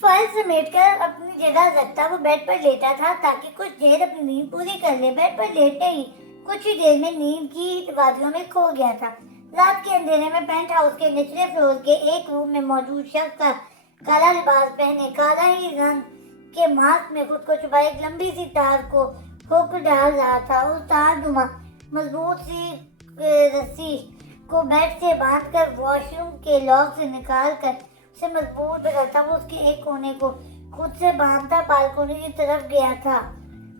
File समेट कर अपनी जगह रखता वो बेड पर लेटा था ताकि कुछ देर अपनी नींद पूरी कर ले। बेड पर लेटते ही कुछ ही देर में नींद की वादियों में खो गया था। रात के अंधेरे में पेंट हाउस के निचले फ्लोर के एक रूम में मौजूद शख्स का काला लिबास पहने, काला ही रंग के मास्क में खुद को छुपाए एक लंबी सी तार को हुक डाल रहा था। उस तार नुमा मजबूत सी रस्सी को बेड से बांधकर वॉशरूम के लॉक से निकाल कर उसे मजबूत करता। वो उसके एक कोने को खुद से बांधता बालकोनी की तरफ गया था।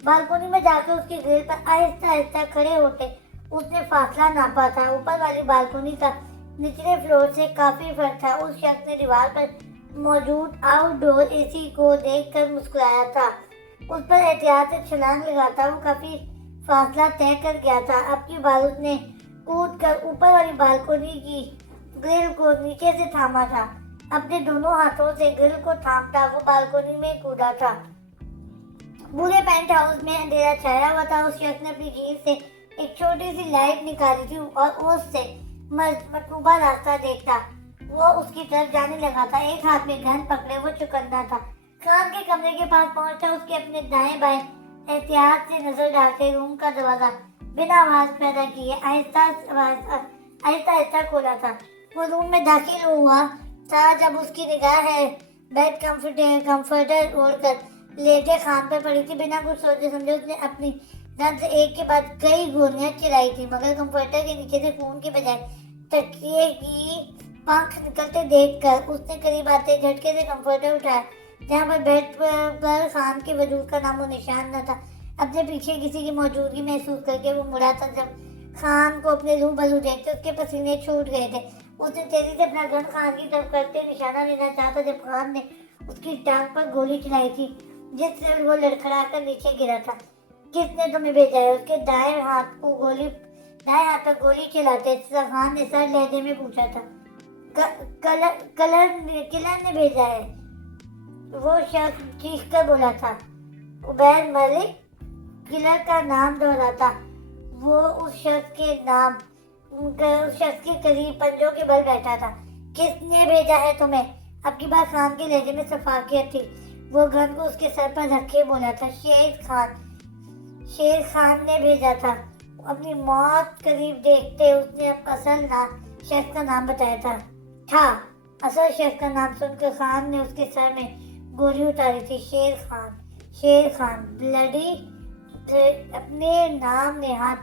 बालकोनी में जाकर उसकी ग्रिल पर आहिस्ता आहिस्ता खड़े होते उसने फासला नापा था। ऊपर वाली बालकोनी का निचले फ्लोर से काफी फर्क था। उस शख्स ने दीवार पर मौजूद आउटडोर एसी को देखकर मुस्कुराया था। उस पर एहतियात से छलांग लगाता वो काफी फासला तय कर गया था। अब की बार उसने कूद कर ऊपर वाली बालकोनी की ग्रिल को नीचे से थामा था। अपने दोनों हाथों से ग्रिल को थामता वो बालकोनी में कूदा था। पूरे पेंट हाउस में अंधेरा छाया हुआ था। उस शख्स ने अपनी जेब से एक छोटी सी लाइट निकाली थी और उससे मतलूबा रास्ता देखता वो उसकी तरफ जाने लगा था। एक हाथ में गन पकड़े वो चुकंदा था। खान के कमरे के पास पहुंचा। उसके अपने दाएं बाएं एहतियात से नजर डालते रूम का दरवाजा बिना आवाज पैदा किए आहिस्ता आहिस्ता खोला था। वो रूम में दाखिल हुआ था जब उसकी निगाह है बेड कंफर्टर ओढ़कर लेटे खान पर पड़ी थी। बिना कुछ सोचे समझे उसने अपनी गन से एक के बाद कई गोलियां चलाई थी, मगर कंफर्टर के नीचे से खून के बजाय तकिए की पंख निकलते देखकर उसने करीब आते झटके से कंफर्टर उठाया, जहाँ पर बेड पर खान के वजूद का नामो निशान न था। अपने पीछे किसी की मौजूदगी महसूस करके वो मुड़ा था। जब खान को अपने रूबरू देखते उसके पसीने छूट गए थे। उसने तेजी से अपना गन खान की तरफ करते निशाना लेना चाहता जब खान ने उसकी टांग पर गोली चलाई थी, जिससे वो लड़खड़ा कर नीचे गिरा था। किसने तुम्हें भेजा है? उसके दाएं हाथ पर गोली चलाते खान ने सर लहजे में पूछा था। किलर ने भेजा है, वो शख्स चीख कर बोला था। उबैर मलिक किलर का नाम दोहराता वो उस शख्स के करीब पंजों के बल बैठा था। किसने भेजा है तुम्हें? अब की बात खान के लहजे में सफाकियत थी। वो गन को उसके सर पर रखे बोला था। शेर खान ने भेजा था। अपनी मौत करीब देखते उसने असल शख्स का नाम बताया था। असल शख्स का नाम सुनकर खान ने उसके सर में गोली उतारी थी। शेर खान ब्लडी अपने नाम ने हाथ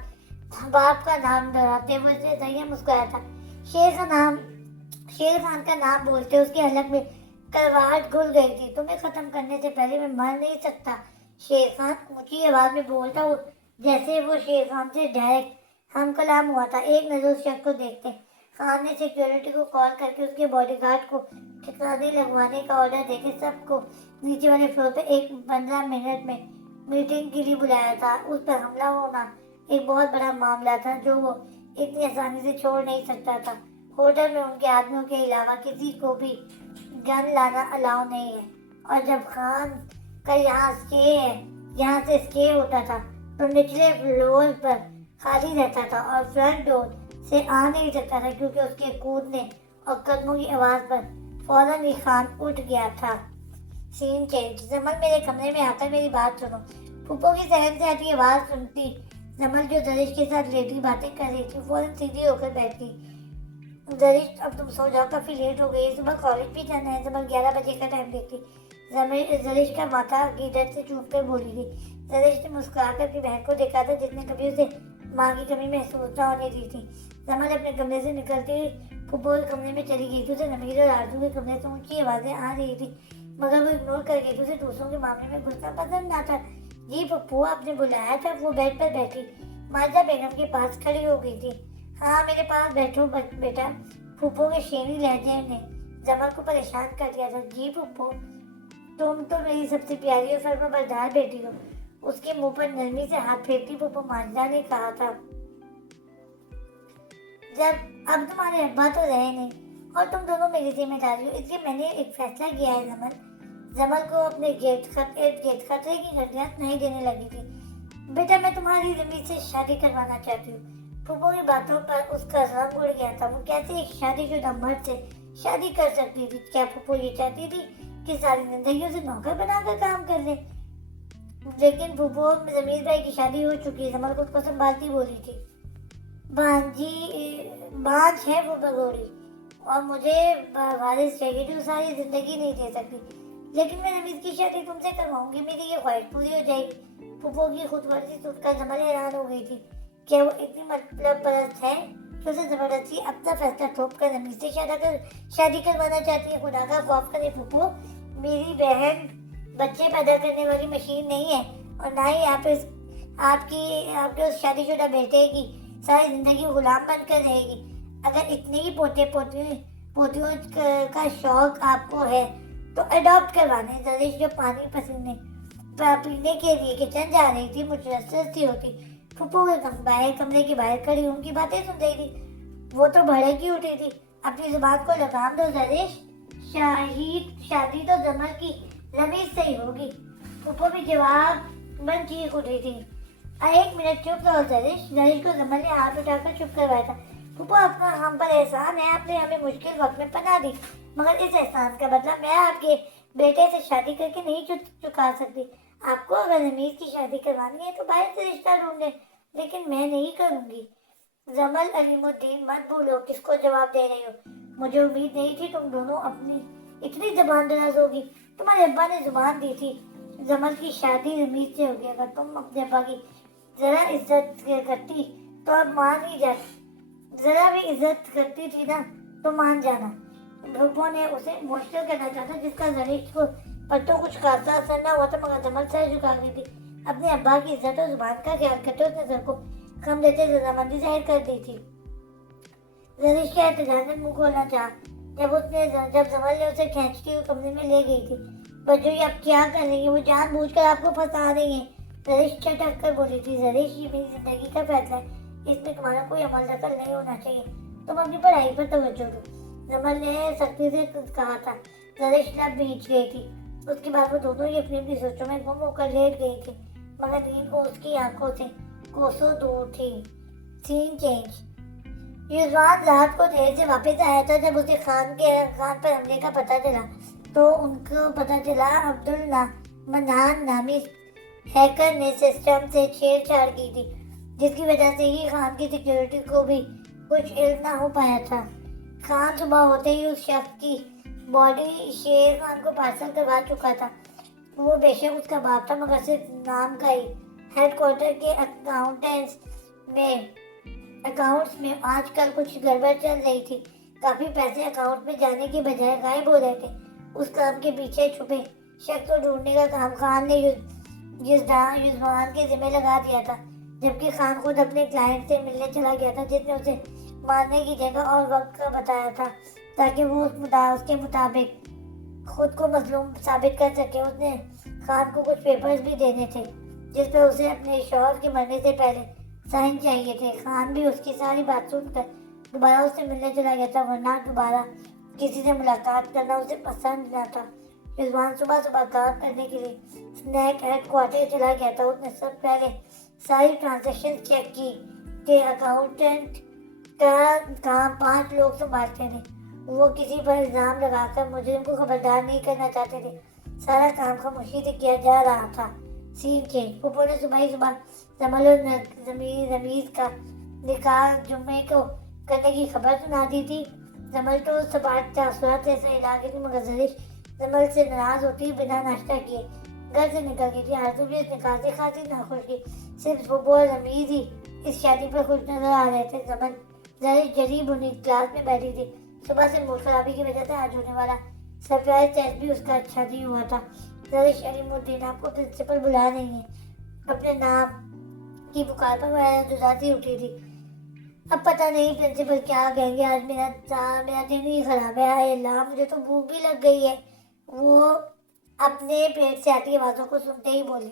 बाप का नाम दोहराते हुए दरिया मुस्कुराया था। शेर खान का नाम बोलते उसके हलक में करवाहट घुल गई थी। तुम्हें खत्म करने से पहले मैं मर नहीं सकता। शेर खान ऊंची आवाज में बोलता वो, जैसे वो शेर खान से डायरेक्ट हम कलाम हुआ था। एक नजर उस शख्स को देखते खान ने सिक्योरिटी को कॉल करके उसके बॉडीगार्ड को ठिकाने लगवाने का ऑर्डर देके सबको नीचे वाले फ्लोर पे 15 मिनट में मीटिंग के लिए बुलाया था। उस पर हमला होना एक बहुत बड़ा मामला था जो वो इतनी आसानी से छोड़ नहीं सकता था। होटल में उनके आदमियों के अलावा किसी को भी गन लाना अलाउ नहीं है, और जब खान का यहाँ से स्टे होता था तो निचले फ्लोर पर खाली रहता था और फ्रंट डोर से आ नहीं सकता था, क्योंकि उसके कूदने और कदमों की आवाज पर फौरन ही खान उठ गया था। Scene change. जमल मेरे कमरे में आकर मेरी बात सुनो। फूफो की सहन से आती आवाज सुनती जमल, जो दरिश के साथ लेटी बातें कर रही थी, फौरन सीधी होकर बैठी। दरिश अब तुम सो जाओ, काफी लेट हो गई, सुबह कॉलेज भी जाना है। जमल 11 बजे का टाइम देखती। दरिश का माथा की दर्द से चूक कर बोली थी। दरिश ने मुस्कुरा कर अपनी बहन को देखा था, जिसने कभी उसे माँ की कमी महसूस न होने दी थी। जमल अपने कमरे से निकलती फूफो के कमरे में चली गई थी। उसे नमीर और आरजू के कमरे से ऊंची आवाजें आ रही थी, मगर वो इग्नोर कर गई थी। उसे दूसरों के मामले में घुसना पसंद ना था। जी पप्पू, आपने बुलाया था? वो बेड पर बैठी माजा बेगम के पास खड़ी हो गई थी। हाँ, मेरे पास बैठो बेटा, फूफो के शेरी लहजे ने जमल को परेशान कर दिया था। जी पप्पू, तुम तो मेरी सबसे प्यारी और फर्माबरदार बेटी हो। उसके मुंह पर नरमी से हाथ फेरती फूफो मांझा ने कहा था। जब अब तुम्हारे अब्बा तो रहे नहीं और तुम दोनों मेरी जिम्मेदारी हो, इसलिए मैंने एक फैसला किया है। जमल को अपने खतरे की हरकत नहीं देने लगी थी। बेटा, मैं तुम्हारी जमीन से शादी करवाना चाहती हूँ। फूफो की बातों पर उसका रंग उड़ गया था। वो कैसे एक शादीशुदा मर्द से शादी कर सकती थी? क्या फूफो ये चाहती थी कि सारी जिंदगी उसे नौकर बनाकर काम कर ले। लेकिन फूफो जमीर भाई की शादी हो चुकी है। जमल खुद को संभालती बोली थी, भांजी बांझ है वो भगोड़ी, और मुझे वारिस चाहिए जो सारी जिंदगी नहीं दे सकती, लेकिन मैं नमीज की शादी तुमसे करवाऊंगी, मेरी ये ख्वाहिश पूरी हो जाएगी। फूफो की खुदगर्जी सुनकर जमल हैरान हो गई थी। क्या वो इतनी मतलब परस्त है कि उसे जबरदस्ती अपना फैसला थोप कर नमीज से शादी करवाना चाहती है? खुदा का खौफ करे फूफो, मेरी बहन बच्चे पैदा करने वाली मशीन नहीं है, और ना ही आपके उस शादीशुदा बेटे की सारी जिंदगी गुलाम बनकर रहेगी। अगर इतने ही पोतियों का शौक आपको है तो अडॉप्ट करवाने। जरिश जो पानी पीने के लिए किचन जा रही थी, मुतअस्सिर सी होती फूफो के कमरे के बाहर खड़ी उनकी बातें सुन रही थी। वो तो भड़क ही उठी थी। अपनी जुबान को लगाम दो जरिश, शादी तो जमल की रमीज से ही होगी। फूफो भी जवाब बन चीख उठी थी। एक मिनट चुप रहो जरिश। जरिश को जमल ने हाथ उठाकर चुप करवाया था। फूफो, आपका हम पर एहसान है, आपने हमें मुश्किल वक्त में पनाह दी, मगर इस एहसान का बदला मैं आपके बेटे से शादी करके नहीं चुका सकती। आपको अगर रमीज की शादी करवानी है तो बाहर से रिश्ता ढूंढ लें, लेकिन मैं नहीं करूंगी। जमल अलीमुद्दीन, मत भूलो किसको जवाब दे रही हो। मुझे उम्मीद नहीं थी तुम दोनों अपनी इतनी जबान दराज होगी। तुम्हारे अब्बा ने जुबान दी थी जमल की शादी रमीज से होगी। अगर तुम अपने अब्बा की जरा इज्जत करती तो अब मान ही जाती, जरा भी इज्जत करती थी ना तो मान जाना। फूफो ने उसे मुश्किल करना चाहता, जिसका जरीश को पर तो कुछ खासा असर न हुआ था, मगर जमल सर झुका गई थी। अपने अब्बा की इज्जत और जुबान का ख्याल करते उसने सर को कम देते रजामंदी जाहिर कर दी थी। जरीश के एहतजाज ने मुंह खोलना चाहा जब जमल ने उसे खींचती हुई कमरे में ले गई थी। बच्चों, ये अब क्या कर रही है? वो जानबूझकर आपको फंसा रही है। जरीश चटक कर बोली थी। जरीश, ये मेरी जिंदगी का फैसला है, इसमें तुम्हारा कोई अमल दखल नहीं होना चाहिए। तुम अपनी पढ़ाई पर तवज्जो दो, जमल ने सख्ती से कहा था। जरीश लब भींच गई थी। उसके बाद वो दोनों ही अपनी अपनी सोचों में गुम होकर लेट गई थी, मगर नींद को उसकी आंखों से कोसों दूर थी। Scene change. युजवान रात को देर से वापस आया था। जब उसे खान पर हमले का पता चला तो उनको पता चला अब्दुल मन्नान नामी हैकर ने सिस्टम से छेड़छाड़ की थी, जिसकी वजह से ही खान की सिक्योरिटी को भी कुछ इल्म ना हो पाया था। खान सुबह होते ही उस शख्स की बॉडी शेर खान को पार्सल करवा चुका था। वो बेशक उसका बाप था, मगर सिर्फ नाम का ही। हेडक्वार्टर के अकाउंट्स में आजकल कुछ गड़बड़ चल रही थी। काफी पैसे अकाउंट में जाने के बजाय गायब हो रहे थे। उस काम के पीछे छुपे शख्स को ढूंढने का काम खान ने युजवान के जिम्मे लगा दिया था, जबकि खान खुद अपने क्लाइंट से मिलने चला गया था, जिसने उसे मारने की जगह और वक्त का बताया था, ताकि वो उसके मुताबिक खुद को मजलूम साबित कर सके। उसने खान को कुछ पेपर्स भी देने थे, जिस पर उसे अपने शौहर के मरने से पहले साइन चाहिए थे। खान भी उसकी सारी बात सुनकर दोबारा उससे मिलने चला गया था, वरना दोबारा किसी से मुलाकात करना उसे पसंद न था। रिजवान सुबह सुबह काम करने के लिए स्नैक हेडक्वार्टर चला गया था। उसने सब पहले सारी ट्रांजैक्शन चेक की कि अकाउंटेंट का काम 5 लोग संभालते थे। वो किसी पर इल्ज़ाम लगाकर मुजरिम को खबरदार नहीं करना चाहते थे। सारा काम खामोशी से किया जा रहा था। Scene change. फूफो ने सुबह ही सुबह जमल और रमीज का निकाह जुम्मे को करने की खबर सुना दी थी। जमल तो सपाट तासुरात से हिला गई थी, मगर जरीश जमल से नाराज होती बिना नाश्ता किए घर से निकल गई थी। आरज़ू भी इस निकाह से खासी नाखुश थी। सिर्फ फूफो और रमीज ही इस शादी पर खुश नजर आ रहे थे। जरीश जरी बुनी क्लास में बैठी थी। सुबह से मूड खराबी की वजह से आज होने वाला सरप्राइज टेस्ट भी उसका अच्छा नहीं हुआ था। जरीश अलीमुद्दीन आपको प्रिंसिपल बुला रही है। अपने नाम की पुकार पर वह जुदाती उठी थी। अब पता नहीं प्रिंसिपल क्या कहेंगे। आज मेरा दिन ही खराब है। हाय अल्लाह, मुझे तो भूख भी लग गई है। वो अपने पेट से आती आवाज़ों को सुनते ही बोली।